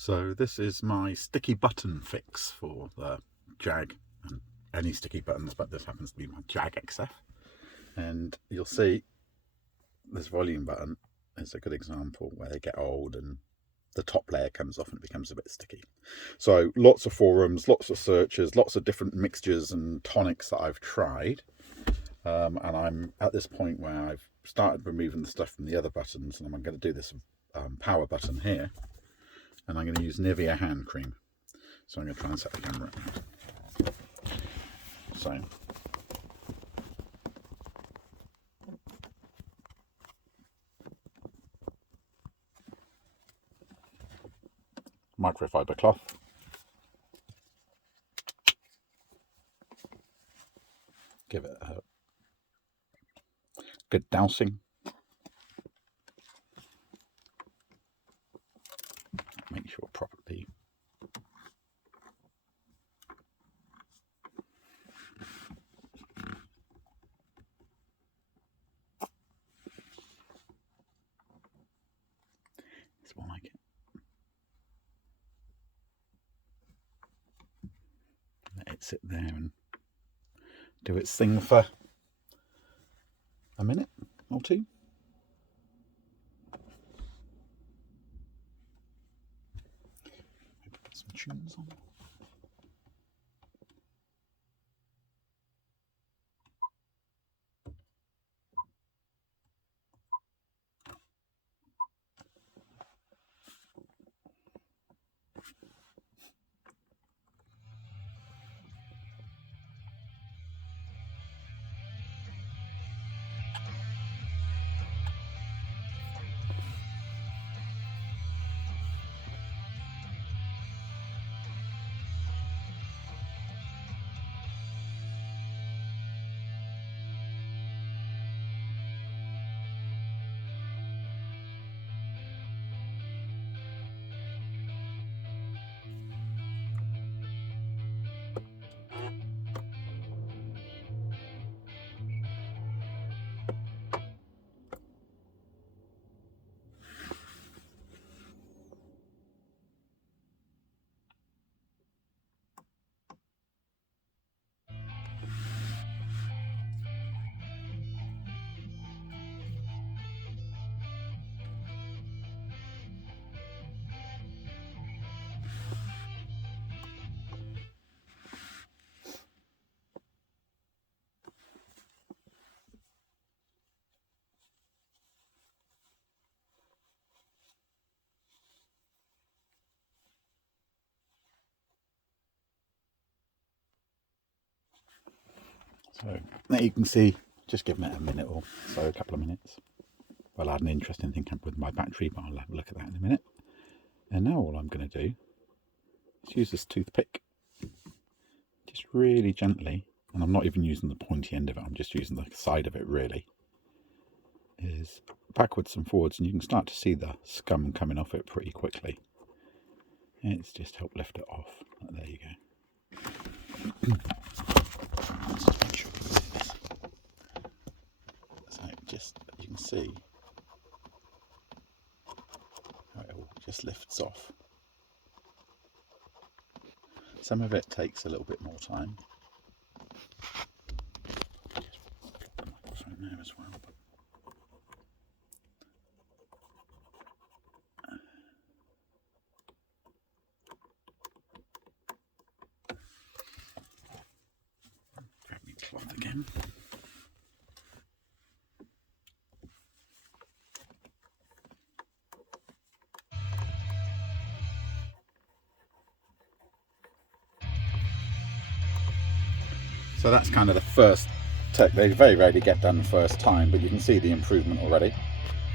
So this is my sticky button fix for the Jag, and any sticky buttons, but this happens to be my Jag XF. And you'll see this volume button is a good example where they get old and the top layer comes off and it becomes a bit sticky. So lots of forums, lots of searches, lots of different mixtures and tonics that I've tried. And I'm at this point where I've started removing the stuff from the other buttons, and I'm going to do this power button here. And I'm going to use Nivea hand cream. So I'm going to try and set the camera up. So microfiber cloth. Give it a good dousing. Make sure properly. It's more like it. Let it sit there and do its thing for a minute or two. Maybe put some tunes on. So there you can see, just giving it a minute or so, a couple of minutes. Well, I had an interesting thing happen with my battery, but I'll have a look at that in a minute. And now all I'm going to do is use this toothpick, just really gently, and I'm not even using the pointy end of it, I'm just using the side of it really, is backwards and forwards, and you can start to see the scum coming off it pretty quickly. It's just helped lift it off. There you go. Let's just make sure we do this. So just, you can see how it all just lifts off. Some of it takes a little bit more time. Just put the microphone there as well. Grab my cloth again. So that's kind of the first tech. They very rarely get done the first time, but you can see the improvement already.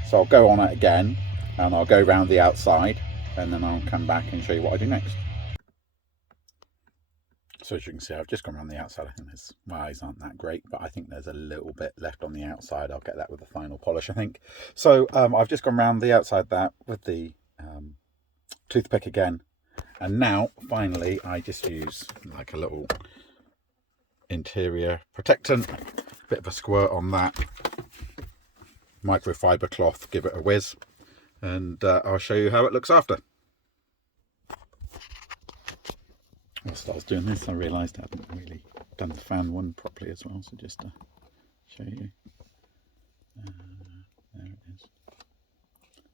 So I'll go on it again, and I'll go around the outside, and then I'll come back and show you what I do next. So as you can see, I've just gone around the outside. I think my eyes aren't that great, but I think there's a little bit left on the outside. I'll get that with the final polish, I think. So I've just gone around the outside that with the toothpick again. And now, finally, I just use like a little interior protectant, bit of a squirt on that, microfiber cloth, give it a whiz, and I'll show you how it looks after. whilst I was doing this, I realised I hadn't really done the fan one properly as well, so just to show you. There it is.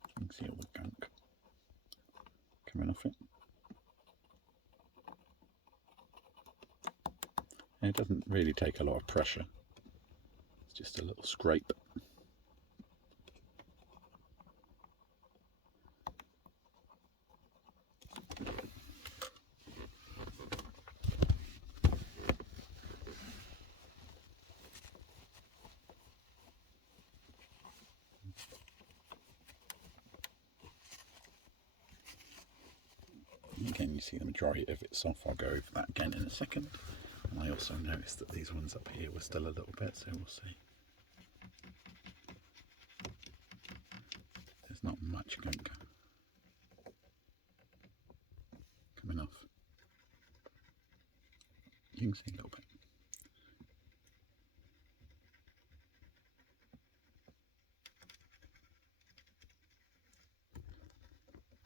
You can see all the gunk coming off it. And it doesn't really take a lot of pressure, it's just a little scrape. Again, you see the majority of it's off. I'll go over that again in a second. And I also noticed that these ones up here were still a little bit, so we'll see. There's not much gunk coming off. You can see a little bit.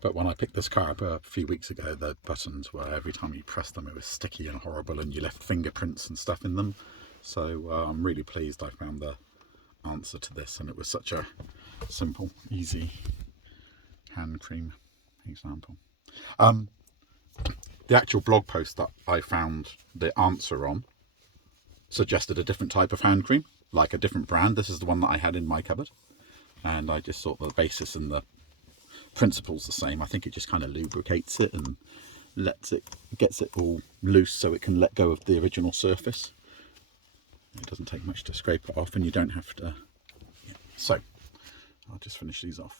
But when I picked this car up a few weeks ago, the buttons were, every time you pressed them, it was sticky and horrible, and you left fingerprints and stuff in them. So I'm really pleased I found the answer to this, and it was such a simple, easy hand cream example. The actual blog post that I found the answer on suggested a different type of hand cream, like a different brand. This is the one that I had in my cupboard, and I just thought the basis and the principle's the same. I think it just kind of lubricates it and gets it all loose so it can let go of the original surface. It doesn't take much to scrape it off, and you don't have to. Yeah. So I'll just finish these off.